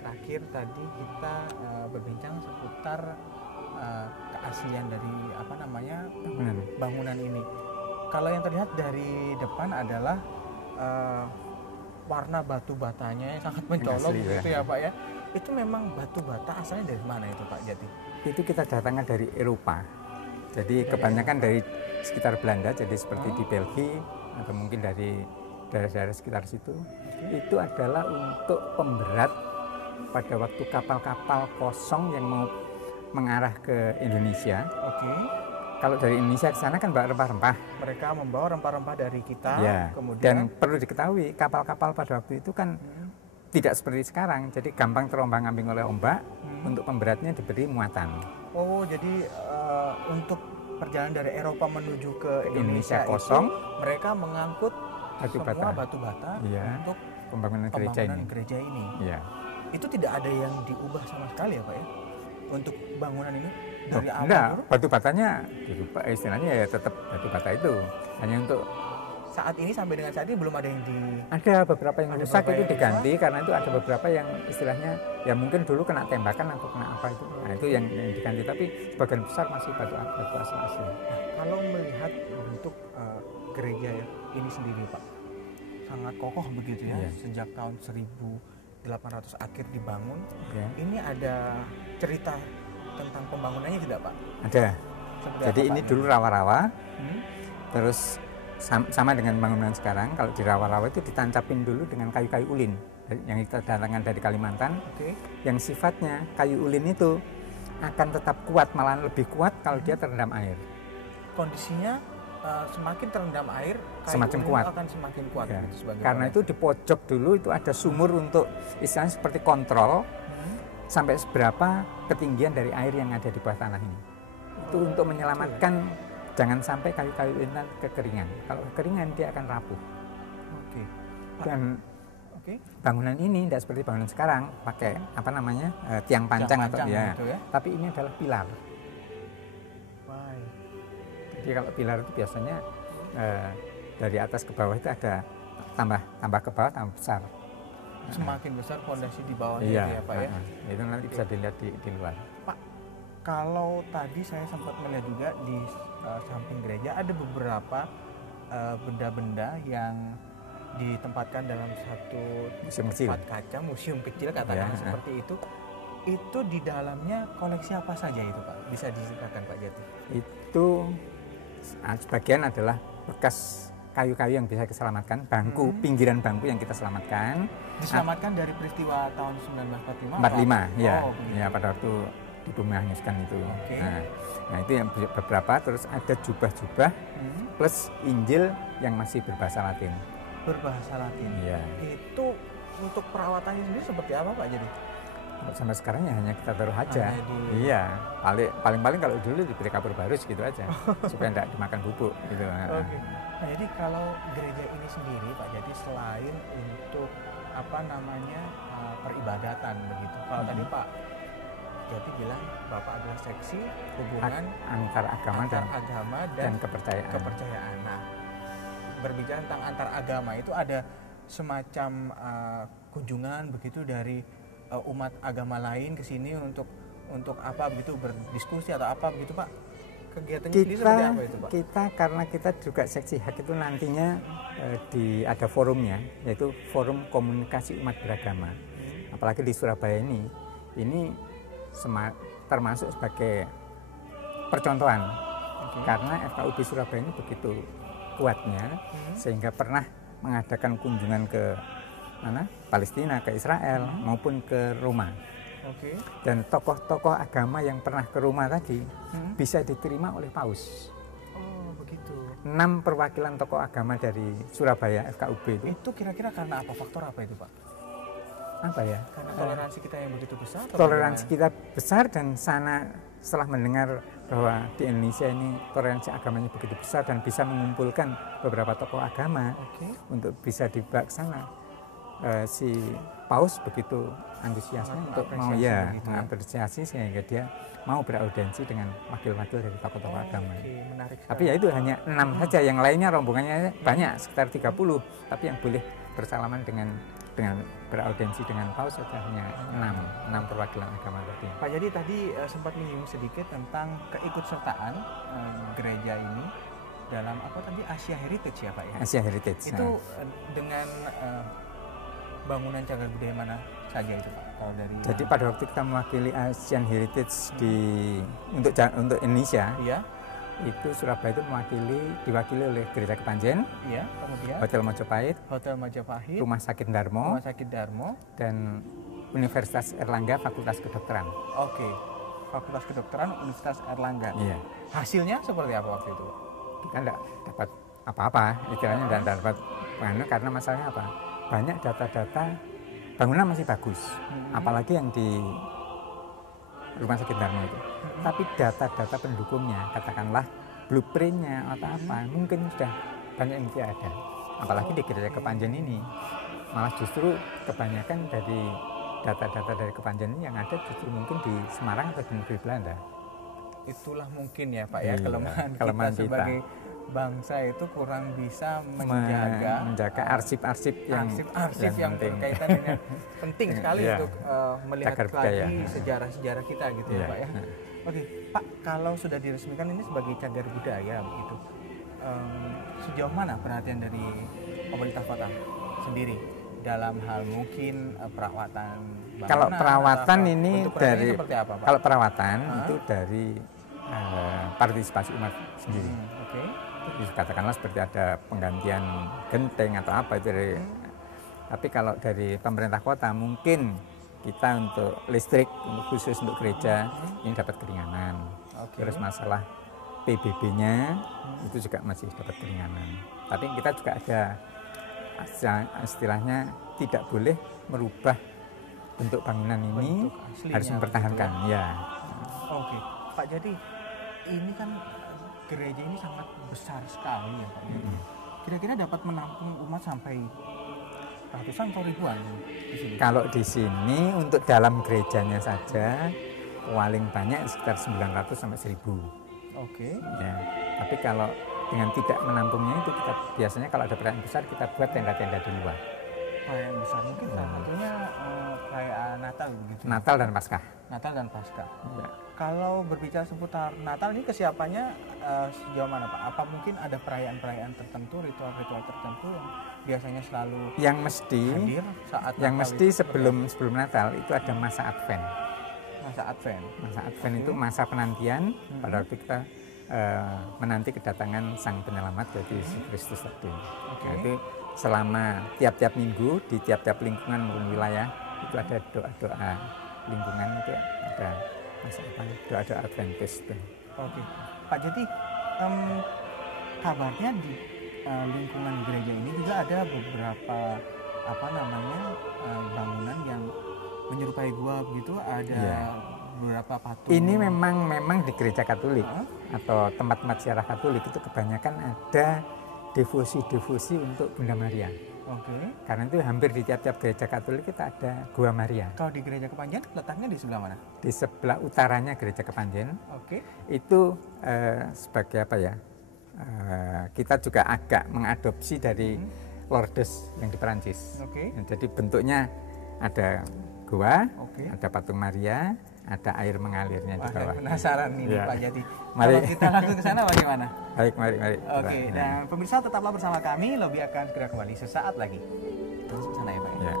terakhir tadi kita berbincang seputar keaslian dari apa namanya bangunan ini. Kalau yang terlihat dari depan adalah warna batu batanya yang sangat mencolok gitu ya Pak ya. Itu memang batu bata asalnya dari mana itu Pak Jati? Itu kita datangnya dari Eropa. Jadi kebanyakan dari sekitar Belanda, jadi seperti di Belgia atau mungkin dari daerah-daerah sekitar situ. Itu adalah untuk pemberat pada waktu kapal-kapal kosong yang mau mengarah ke Indonesia. Oke. Kalau dari Indonesia ke sana kan bawa rempah-rempah. Mereka membawa rempah-rempah dari kita. Ya. Kemudian Dan perlu diketahui kapal-kapal pada waktu itu kan tidak seperti sekarang. Jadi gampang terombang-ambing oleh ombak. Untuk pemberatnya diberi muatan. Oh, jadi untuk perjalanan dari Eropa menuju ke Indonesia kosong, itu, mereka mengangkut batu bata ya, untuk pembangunan gereja ini. Ya. Itu tidak ada yang diubah sama sekali ya Pak ya? Untuk bangunan ini dari awal? Enggak, batu batanya dirubah, istilahnya ya tetap batu bata itu. Hanya untuk saat ini sampai dengan saat ini belum ada yang ada beberapa yang rusak itu diganti karena itu ada beberapa yang istilahnya ya mungkin dulu kena tembakan atau kena apa itu. Nah, itu yang diganti, tapi sebagian besar masih batu asli. Nah, kalau melihat bentuk gereja ya ini sendiri Pak, sangat kokoh begitu ya, sejak tahun 1800 akhir dibangun. Ini ada cerita tentang pembangunannya tidak Pak? Ada. Jadi ini dulu rawa-rawa, terus sama dengan bangunan sekarang. Kalau di rawa-rawa itu ditancapin dulu dengan kayu-kayu ulin yang kita datangkan dari Kalimantan. Yang sifatnya kayu ulin itu akan tetap kuat, malah lebih kuat kalau dia terendam air. Kondisinya semakin terendam air, kayu semakin ulin kuat. Akan semakin kuat. Ya. Gitu, karena itu di pojok dulu itu ada sumur untuk istilahnya seperti kontrol sampai seberapa ketinggian dari air yang ada di bawah tanah ini. Itu untuk menyelamatkan jangan sampai kayu-kayu ini kekeringan. Kalau kekeringan dia akan rapuh. Dan bangunan ini tidak seperti bangunan sekarang pakai apa namanya tiang pancang atau ya. Gitu ya. Tapi ini adalah pilar. Jadi kalau pilar itu biasanya dari atas ke bawah itu ada tambah ke bawah tambah besar. Semakin besar fondasi di bawahnya ya Pak ya. Itu nanti bisa dilihat di luar. Pak, kalau tadi saya sempat melihat juga di samping gereja ada beberapa benda-benda yang ditempatkan dalam satu tempat kaca, museum kecil katakan seperti itu. Itu di dalamnya koleksi apa saja itu Pak? Bisa diceritakan Pak Jati? Itu sebagian adalah bekas kayu-kayu yang bisa diselamatkan, bangku, pinggiran bangku yang kita selamatkan. Diselamatkan dari peristiwa tahun 1945? 45, ya. Ya, pada waktu di bumi hanyuskan itu. Nah, itu yang beberapa, terus ada jubah-jubah plus Injil yang masih berbahasa Latin. Berbahasa Latin? Iya. Itu untuk perawatannya sendiri seperti apa Pak jadi? Sampai sekarang ya hanya kita taruh aja. Iya, paling-paling kalau dulu diberi kapur barus gitu aja, supaya tidak dimakan bubuk gitu. Nah, jadi kalau gereja ini sendiri Pak Jati selain untuk apa namanya peribadatan begitu. Kalau tadi Pak Jati bilang Bapak adalah seksi hubungan antar agama dan kepercayaan. Nah, berbicara tentang antar agama itu ada semacam kunjungan begitu dari umat agama lain ke sini untuk apa begitu berdiskusi atau apa begitu Pak? Kegiatannya sendiri seperti apa itu Pak? Kita karena kita juga seksi hak itu nantinya ada forumnya, yaitu Forum Komunikasi Umat Beragama. Apalagi di Surabaya ini termasuk sebagai percontohan karena FKUB Surabaya ini begitu kuatnya sehingga pernah mengadakan kunjungan ke Palestina, ke Israel maupun ke Roma. Dan tokoh-tokoh agama yang pernah ke Roma tadi bisa diterima oleh Paus. Oh begitu. 6 perwakilan tokoh agama dari Surabaya FKUB itu. Itu kira-kira karena apa? Faktor apa itu Pak? Apa ya? Karena toleransi kita yang begitu besar? Toleransi kita besar dan sana setelah mendengar bahwa di Indonesia ini toleransi agamanya begitu besar dan bisa mengumpulkan beberapa tokoh agama untuk bisa dibawa ke sana. Si Paus begitu antusiasnya untuk mau mengapresiasi sehingga dia mau beraudiensi dengan wakil-wakil dari tokoh-tokoh agama. Menarik. Tapi ya itu hanya 6 saja, yang lainnya rombongannya banyak sekitar 30, tapi yang boleh bersalaman dengan dengan beraudiensi dengan paus saja hanya 6 perwakilan agama tadi. Pak Jadi tadi sempat menyinggung sedikit tentang keikutsertaan gereja ini dalam apa tadi Asia Heritage ya Pak ya? Asia Heritage. Itu dengan bangunan cagar budaya mana saja itu Pak? Kalau dari jadi pada waktu kita mewakili Asian Heritage untuk Indonesia, iya, itu Surabaya itu diwakili oleh Gereja Kepanjen, iya, kemudian Hotel Majapahit, Rumah Sakit Darmo, dan Universitas Erlangga Fakultas Kedokteran. Oke, Fakultas Kedokteran Universitas Erlangga. Iya. Hasilnya seperti apa waktu itu? Kita tidak dapat apa-apa, istilahnya tidak dapat karena masalahnya apa? Banyak data-data bangunan masih bagus, apalagi yang di Rumah Sakit Darmo itu. Tapi data-data pendukungnya, katakanlah blueprintnya atau apa, mungkin sudah banyak yang tidak ada. Apalagi di Gereja Kepanjen ini, malah justru kebanyakan dari data-data dari Kepanjen ini yang ada justru mungkin di Semarang atau di negeri Belanda. Itulah mungkin ya Pak ya, kelemahan kita sebagai bangsa itu kurang bisa menjaga arsip-arsip yang berkaitan dengan penting sekali untuk melihat lagi sejarah-sejarah kita gitu ya Pak ya. Oke, Pak, kalau sudah diresmikan ini sebagai cagar budaya begitu, sejauh mana perhatian dari pemerintah kota sendiri dalam hal mungkin perawatan bangunan? Kalau perawatan ini dari apa, Pak? Kalau perawatan itu dari partisipasi umat sendiri. Jadi katakanlah seperti ada penggantian genteng atau apa itu dari. Tapi kalau dari pemerintah kota mungkin kita untuk listrik khusus untuk gereja ini dapat keringanan. Terus masalah PBB-nya itu juga masih dapat keringanan. Tapi kita juga ada istilahnya tidak boleh merubah bentuk bangunan ini, harus mempertahankan. Gitu ya. Oke, Pak, jadi ini kan gereja ini sangat besar sekali ya Pak. Kira-kira dapat menampung umat sampai ratusan atau ribuan di sini? Kalau di sini untuk dalam gerejanya saja paling banyak sekitar 900 sampai 1000. Oke. Ya, tapi kalau dengan tidak menampungnya itu kita biasanya kalau ada perayaan besar kita buat tenda-tenda di luar. Perayaan besar mungkin salah satunya perayaan Natal begitu. Natal dan Paskah. Natal dan Paskah. Ya. Kalau berbicara seputar Natal ini kesiapannya sejauh mana Pak? Apa mungkin ada perayaan-perayaan tertentu, ritual-ritual tertentu yang biasanya selalu hadir saat Natal sebelum Natal itu ada masa Advent. Masa Advent itu masa penantian pada waktu kita menanti kedatangan Sang Penyelamat yaitu Yesus Kristus tadi. Nah, itu selama tiap-tiap minggu di tiap-tiap lingkungan maupun wilayah itu ada doa-doa lingkungan, itu ada doa-doa Adventis. Oke, Pak, jadi kabarnya di lingkungan gereja ini juga ada beberapa bangunan yang menyerupai gua begitu, ada beberapa patung. Ini memang di gereja Katolik atau tempat-tempat ziarah Katolik itu kebanyakan ada devosi untuk Bunda Maria. Karena itu hampir di tiap-tiap gereja Katolik kita ada Gua Maria. Kalau di gereja Kepanjen letaknya di sebelah mana? Di sebelah utaranya gereja Kepanjen. Itu sebagai apa ya? Kita juga agak mengadopsi dari Lourdes yang di Perancis. Jadi bentuknya ada gua, ada patung Maria, ada air mengalirnya di bawah. Penasaran nih Pak Jadi. Mari kalau kita langsung ke sana bagaimana? Baik, mari. Oke, dan pemirsa tetaplah bersama kami. Lobby akan segera kembali sesaat lagi. Langsung ke sana ya Pak. Ya.